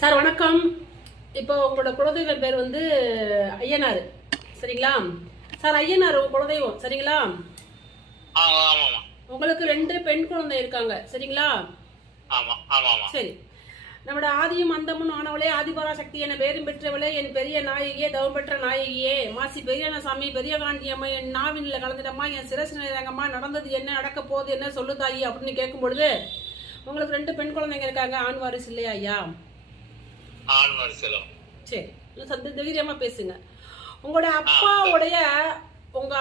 Sir வணக்கம். இப்போ உங்களோட குலதெய்வம் பேர் வந்து ஐயனார், சரிங்களா? சார் ஐயனார் உங்க குலதெய்வம், சரிங்களா? உங்களுக்கு 2 பெண் குழந்தை இருக்காங்க, சரிங்களா? சரி. நம்மட ஆதியும் அந்தமும் ஆனவளே, ஆதிபரா சக்தி என பேரும் பெற்றவளே, என் பெரிய நாயகியே, தவம் பெற்ற நாயகியே, மாசி பெரியசாமி பெரிய காந்தியம்மா, என் நாவினில் கலந்துட்டம்மா, என் சிரசு நிலையங்கம்மா, நடந்தது என்ன, நடக்க போகுது என்ன சொல்லுதாயி அப்படின்னு கேட்கும் பொழுது, உங்களுக்கு 2 பெண் குழந்தைங்க இருக்காங்க. ஆண் வாரிசு இல்லையா ஐயா? சரி, தைரியமா பேசுங்க. உங்க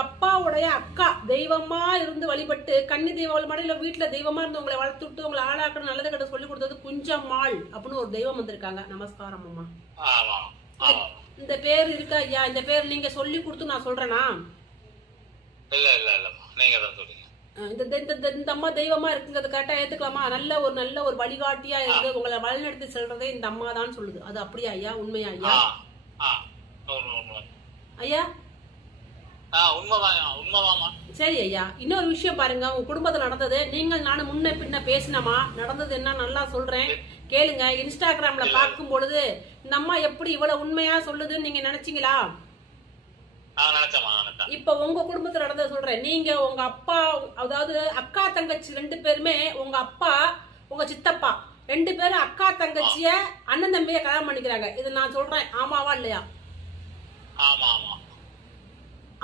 அப்பாவுடைய அக்கா தெய்வமா இருந்து வழிபட்டு கன்னி தெய்வம் மடையில வீட்டுல தெய்வமா இருந்து உங்களை வளர்த்துட்டு உங்களை ஆளாக்கணும் நல்லது கிட்ட சொல்லி கொடுத்தது குஞ்சம்மாள் அப்படின்னு ஒரு தெய்வம் வந்திருக்காங்க. நமஸ்காரம் அம்மா. இந்த பேர் இருக்கா ஐயா? இந்த பேர் நீங்க சொல்லி கொடுத்து நான் சொல்றேனா? இந்த அம்மா தெய்வமா இருக்குங்கிறது கரெக்டா ஏத்துக்கலாமா? நல்ல ஒரு வழிகாட்டியா இருந்து உங்களை வழிநடத்தி செல்றதே இந்த அம்மா தான் சொல்லுது. அது அப்படியா ஐயா? உண்மையா ஐயா? ஐயா சரி ஐயா, இன்னொரு விஷயம் பாருங்க. உங்க குடும்பத்துல நடந்தது நீங்கள் நானும் முன்ன பின்ன பேசினமா நடந்தது என்ன நல்லா சொல்றேன் கேளுங்க. இன்ஸ்டாகிராம்ல பார்க்கும் பொழுது இந்த அம்மா எப்படி இவ்வளவு உண்மையா சொல்லுதுன்னு நீங்க நினைச்சீங்களா? இப்ப உங்க குடும்பத்துல நடந்தது சொல்றேன். நீங்க உங்க அப்பா, அதாவது அக்கா தங்கச்சி 2 பேருமே, உங்க அப்பா உங்க சித்தப்பா 2 பேரும் அக்கா தங்கச்சிய அண்ணன் தம்பிய கல்யாணம் பண்ணிக்கிறாங்க. இது நான் சொல்றேன், ஆமாவா இல்லையா?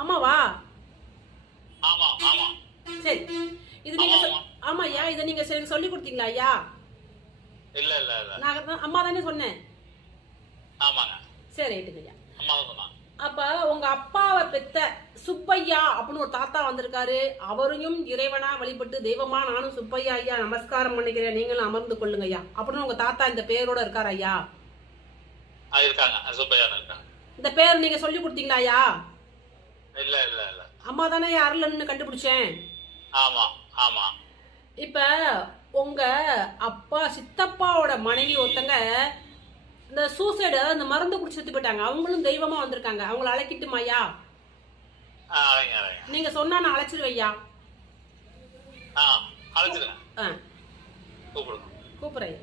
ஆமாவா? சரி, இது நீங்க ஆமா ஐயா, இத நீங்க சொல்லி கொடுத்தீங்களா ஐயா? நான் அம்மா தானே சொன்னேன். சரி ரைட்டுங்க ஐயா. அப்ப உங்க அப்பாவை பெத்த சுப்பையா அப்படின்னு ஒரு தாத்தா வந்திருக்காரு. அவரையும் இறைவனா வழிபட்டு தெய்வமா நானும் சுப்பையா ஐயா நமஸ்காரம் பண்ணிக்கிறேன், நீங்களும் அமர்ந்து கொள்ளுங்க ஐயா அப்படின்னு உங்க தாத்தா இந்த பேரோட இருக்காரு ஐயா? இந்த பேர் நீங்க சொல்லி கொடுத்தீங்களா ஐயா? அம்மா தானே அருள்னு கண்டுபிடிச்சேன். இப்ப உங்க அப்பா சித்தப்பாவோட மனைவி ஒருத்தங்க இந்த சூசைடு, அதாவது இந்த மருந்து குடிச்சு செத்து போயிட்டாங்க. அவங்களும் தெய்வமா வந்திருக்காங்க. அவங்கள அழைக்கட்டுமா ஐயா? நீங்க சொன்னா நான் அழைச்சிருவையா? கூப்பிடுறேன்.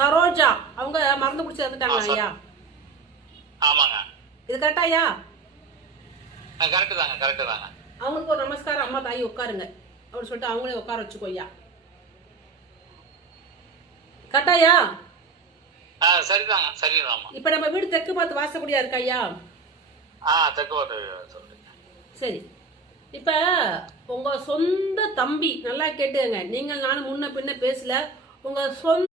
சரோஜா அவங்க மருந்து குடிச்சு இறந்துட்டாங்க ஐயா. இது கரெக்டா ஐயா? அவங்களுக்கு ஒரு நமஸ்காரம். அம்மா தாயி உட்காருங்க அப்படின்னு சொல்லிட்டு அவங்களே உட்கார வச்சுக்கோ ஐயா. கரெக்டாயா? இப்ப நம்ம வீடு தெற்கு பார்த்து வாசப்படியா இருக்கா ஐயா? சரி. இப்ப உங்க சொந்த தம்பி, நல்லா கேட்டுங்க, நீங்கள் நானும் முன்ன பின்ன பேசல, உங்க சொந்த